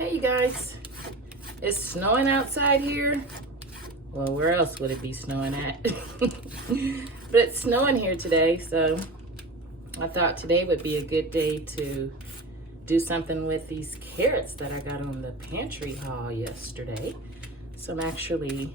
Hey you guys, it's snowing outside here. Well, where else would it be snowing at? But it's snowing here today, so I thought today would be a good day to do something with these carrots that I got on the pantry haul yesterday. So I'm actually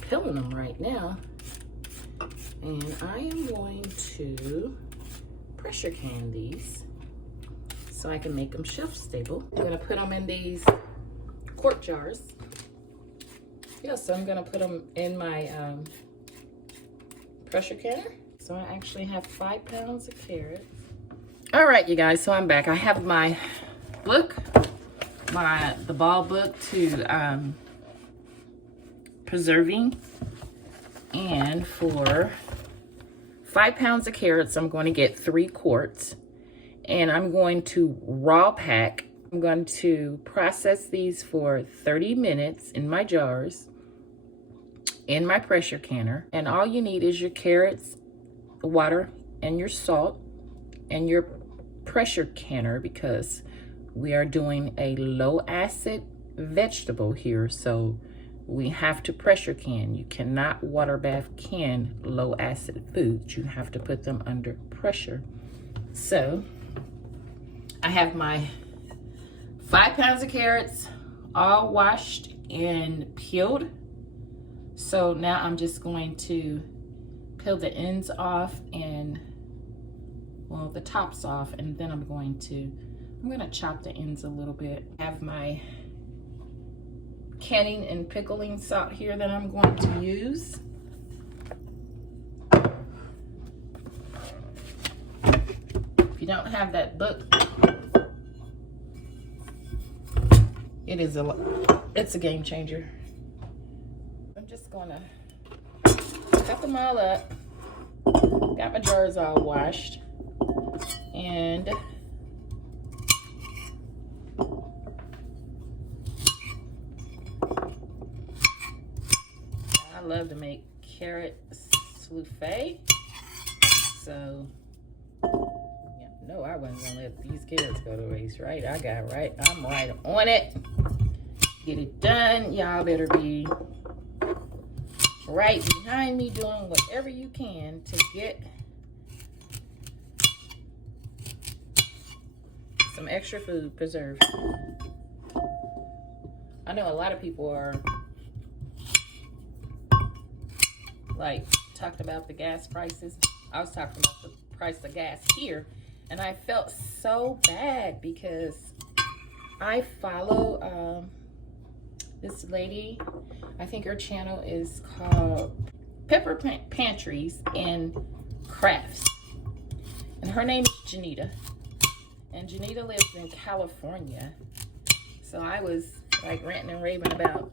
peeling them right now. And I am going to pressure can these so I can make them shelf stable. I'm gonna put them in these quart jars. Yeah, so I'm gonna put them in my pressure canner. So I actually have 5 pounds of carrots. All right, you guys, so I'm back. I have my book, the ball book to preserving. And for 5 pounds of carrots, I'm going to get 3 quarts. And I'm going to raw pack. I'm going to process these for 30 minutes in my jars, in my pressure canner. And all you need is your carrots, the water, and your salt, and your pressure canner, because we are doing a low acid vegetable here. So we have to pressure can. You cannot water bath can low acid foods. You have to put them under pressure. So I have my 5 pounds of carrots all washed and peeled. So now I'm just going to peel the ends off and, well, the tops off, and then I'm going to chop the ends a little bit. I have my canning and pickling salt here that I'm going to use. If you don't have that book, it's a game changer. I'm just gonna cut them all up. Got my jars all washed, and I love to make carrot souffle. So yeah, no, I wasn't gonna let these carrots go to waste, right? I'm right on it. Get it done. Y'all better be right behind me doing whatever you can to get some extra food preserved. I know a lot of people are like talked about the gas prices. I was talking about the price of gas here, and I felt so bad because I follow this lady. I think her channel is called Pepper Pantries and Crafts, and her name is Janita, and Janita lives in California. So I was like ranting and raving about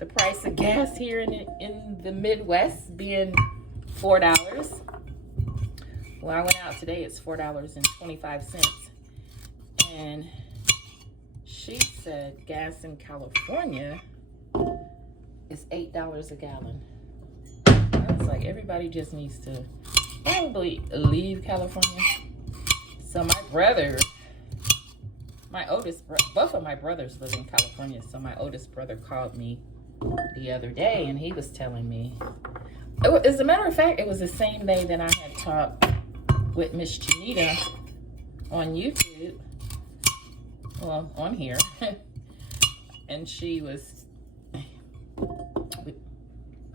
the price of gas here in the Midwest being $4. Well, I went out today, it's $4.25. And she said gas in California is $8 a gallon. I was like, everybody just needs to probably leave California. So my brother, both of my brothers live in California. So my oldest brother called me the other day, and he was telling me, as a matter of fact, it was the same day that I had talked with Miss Janita on YouTube, well, on here, and she was,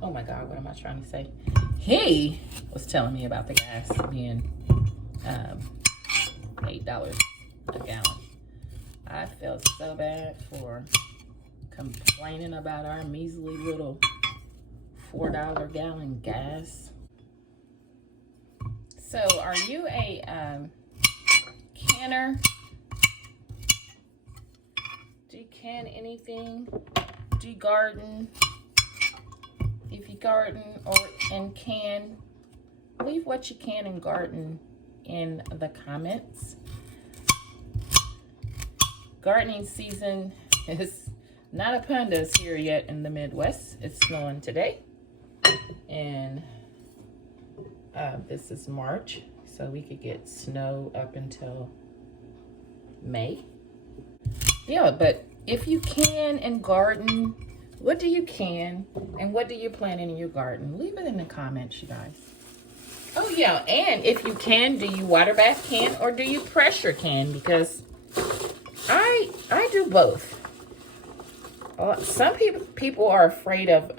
oh my God, what am I trying to say? He was telling me about the gas being $8 a gallon. I felt so bad for complaining about our measly little $4 gallon gas. So are you a canner? Do you can anything? Do you garden? If you garden and can, leave what you can and garden in the comments. Gardening season is not upon us here yet in the Midwest. It's snowing today, and this is March, so we could get snow up until May. Yeah, but if you can and garden, what do you can and what do you plant in your garden? Leave it in the comments, you guys. Oh yeah, and if you can, do you water bath can or do you pressure can? Because I do both. Some people are afraid of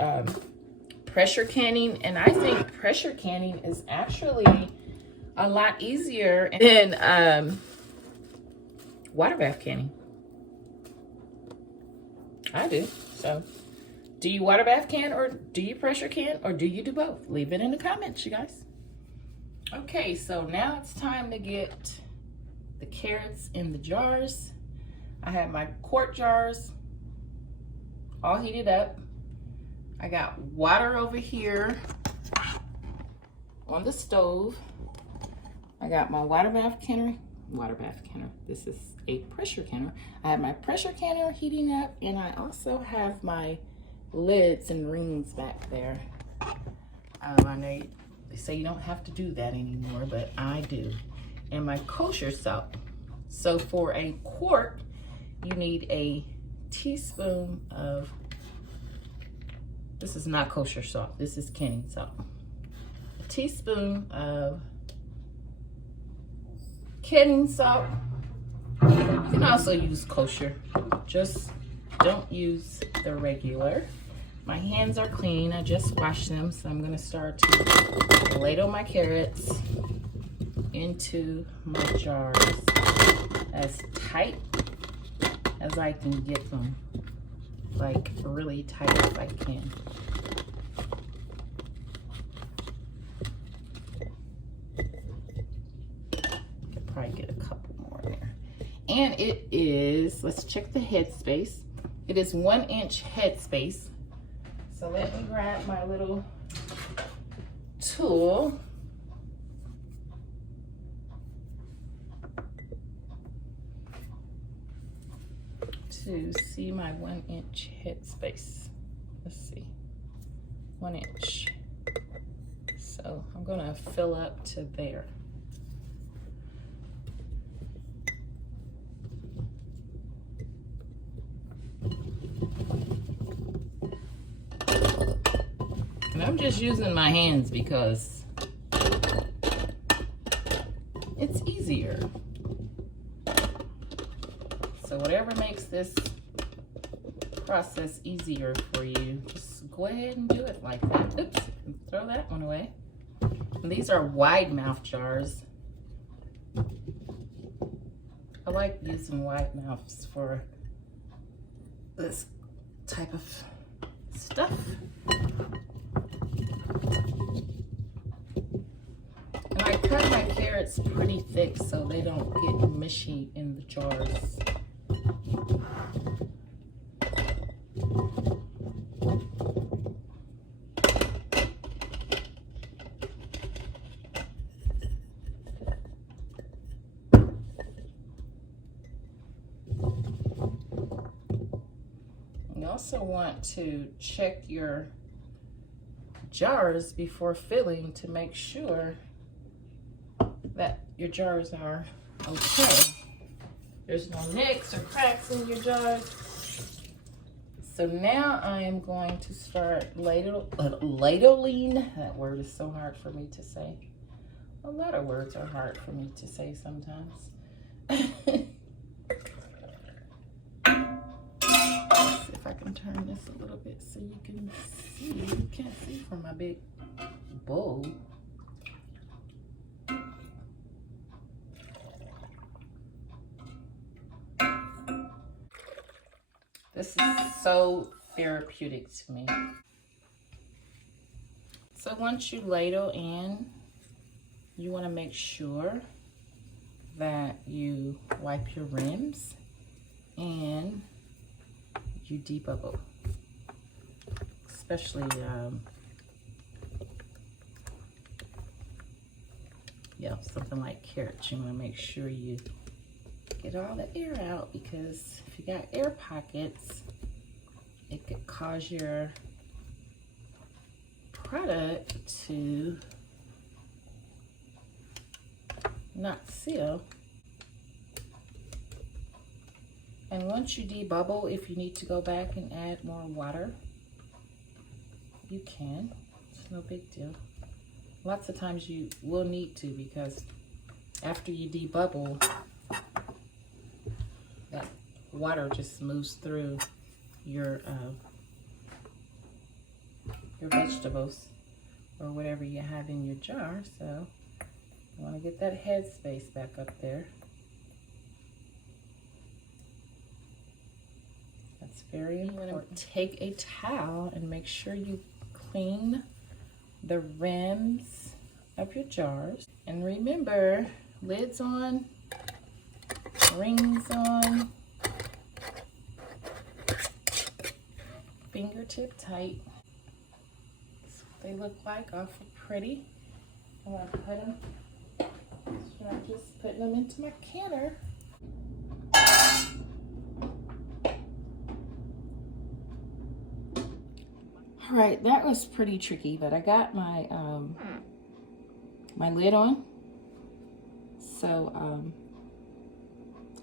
pressure canning, and I think pressure canning is actually a lot easier than water bath canning. I do. So, do you water bath can or do you pressure can or do you do both? Leave it in the comments, you guys. Okay, so now it's time to get the carrots in the jars. I have my quart jars all heated up. I got water over here on the stove. I got my water bath canner. This is a pressure canner. I have my pressure canner heating up, and I also have my lids and rings back there. I know they say you don't have to do that anymore, but I do. And my kosher salt. So for a quart, you need a teaspoon of, this is not kosher salt, this is canning salt. A teaspoon of canning salt. You can also use kosher, just don't use the regular. My hands are clean, I just washed them, so I'm gonna start to ladle my carrots into my jars as tight as I can get them, like really tight as I can. Could probably get a couple more in there. And it is, let's check the headspace. It is 1 inch headspace. So let me grab my little tool. To see my 1 inch headspace. Let's see, 1 inch. So I'm gonna fill up to there. And I'm just using my hands because it's easier. So whatever makes this process easier for you, just go ahead and do it like that. Oops, throw that one away. And these are wide mouth jars. I like using wide mouths for this type of stuff. And I cut my carrots pretty thick so they don't get mushy in the jars. You also want to check your jars before filling to make sure that your jars are okay. There's no nicks or cracks in your jars. So now I am going to start ladling. That word is so hard for me to say. A lot of words are hard for me to say sometimes. Let's see if I can turn this a little bit so you can see. You can't see from my big bowl. This is so therapeutic to me. So once you ladle in, you want to make sure that you wipe your rims and you debubble. Especially, something like carrots. You want to make sure you get all the air out, because if you got air pockets, it could cause your product to not seal And once you debubble, if you need to go back and add more water, you can. It's no big deal. Lots of times you will need to, because after you debubble, that water just moves through your vegetables or whatever you have in your jar. So you want to get that head space back up there. That's very important. Take a towel and make sure you clean the rims of your jars. And remember, lids on, rings on, fingertip tight. That's what they look like, awful pretty. I'm gonna put them, so I'm just putting them into my canner. All right, that was pretty tricky, but I got my my lid on. So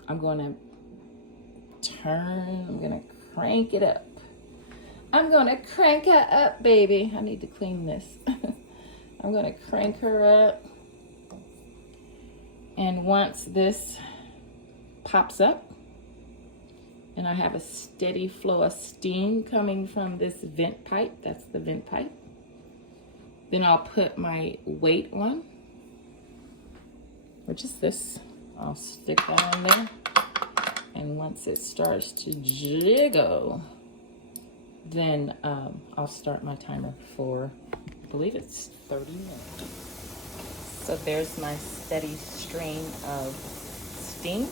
I'm gonna turn, I'm gonna crank it up. I'm gonna crank her up, baby. I need to clean this. I'm gonna crank her up. And once this pops up, and I have a steady flow of steam coming from this vent pipe, that's the vent pipe, then I'll put my weight on, which is this. I'll stick that in there. And once it starts to jiggle, then I'll start my timer for, I believe it's 30 minutes. So there's my steady stream of steam.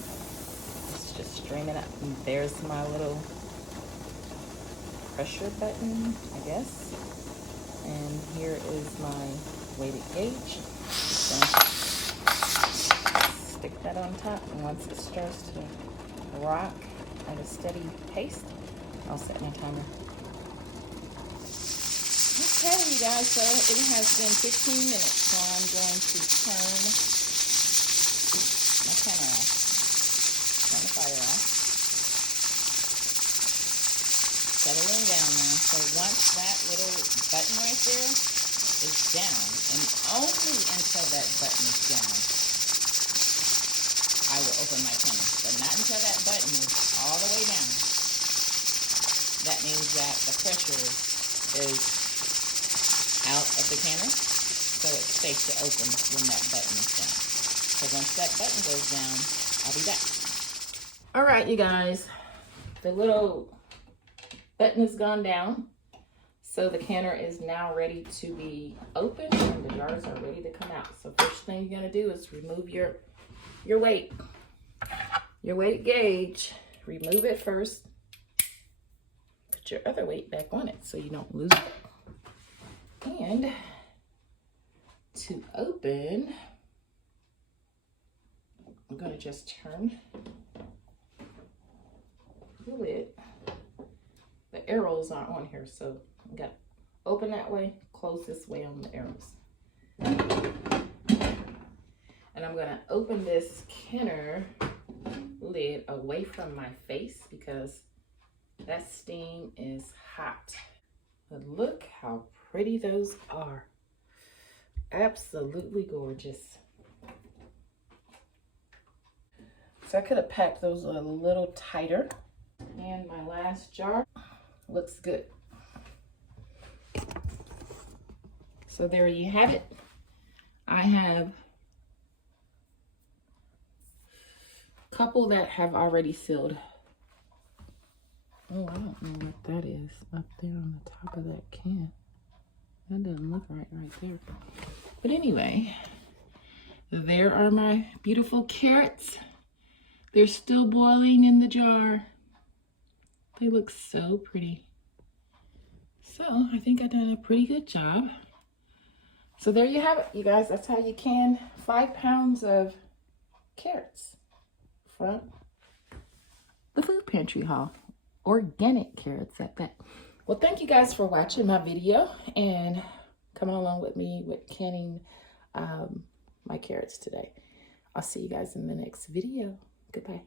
It's just streaming up. And there's my little pressure button, I guess. And here is my weighted gauge. So stick that on top, and once it starts to rock at a steady pace, I'll set my timer. Okay, you guys, so it has been 15 minutes, so I'm going to turn my timer off, turn the fire off. Settling down now. So once that little button right there is down, and only until that button is down, I will open my timer. But not until that button is all the way down. That means that the pressure is out of the canner, so it's safe to open when that button is down. So once that button goes down, I'll be back. All right, you guys, the little button has gone down, so the canner is now ready to be opened, and the jars are ready to come out. So first thing you're gonna do is remove your weight gauge. Remove it first. Put your other weight back on it so you don't lose it. And to open, I'm going to just turn the lid. The arrows aren't on here, so I got to open that way, close this way on the arrows. And I'm going to open this canner lid away from my face because that steam is hot. But look how pretty those are. Absolutely gorgeous. So I could have packed those a little tighter. And my last jar looks good. So there you have it. I have a couple that have already sealed. Oh, I don't know what that is up there on the top of that can. That doesn't look right there. But anyway, there are my beautiful carrots. They're still boiling in the jar. They look so pretty. So I think I've done a pretty good job. So there you have it, you guys. That's how you can 5 pounds of carrots from the food pantry haul. Organic carrots at that. Well, thank you guys for watching my video and coming along with me with canning my carrots today. I'll see you guys in the next video. Goodbye.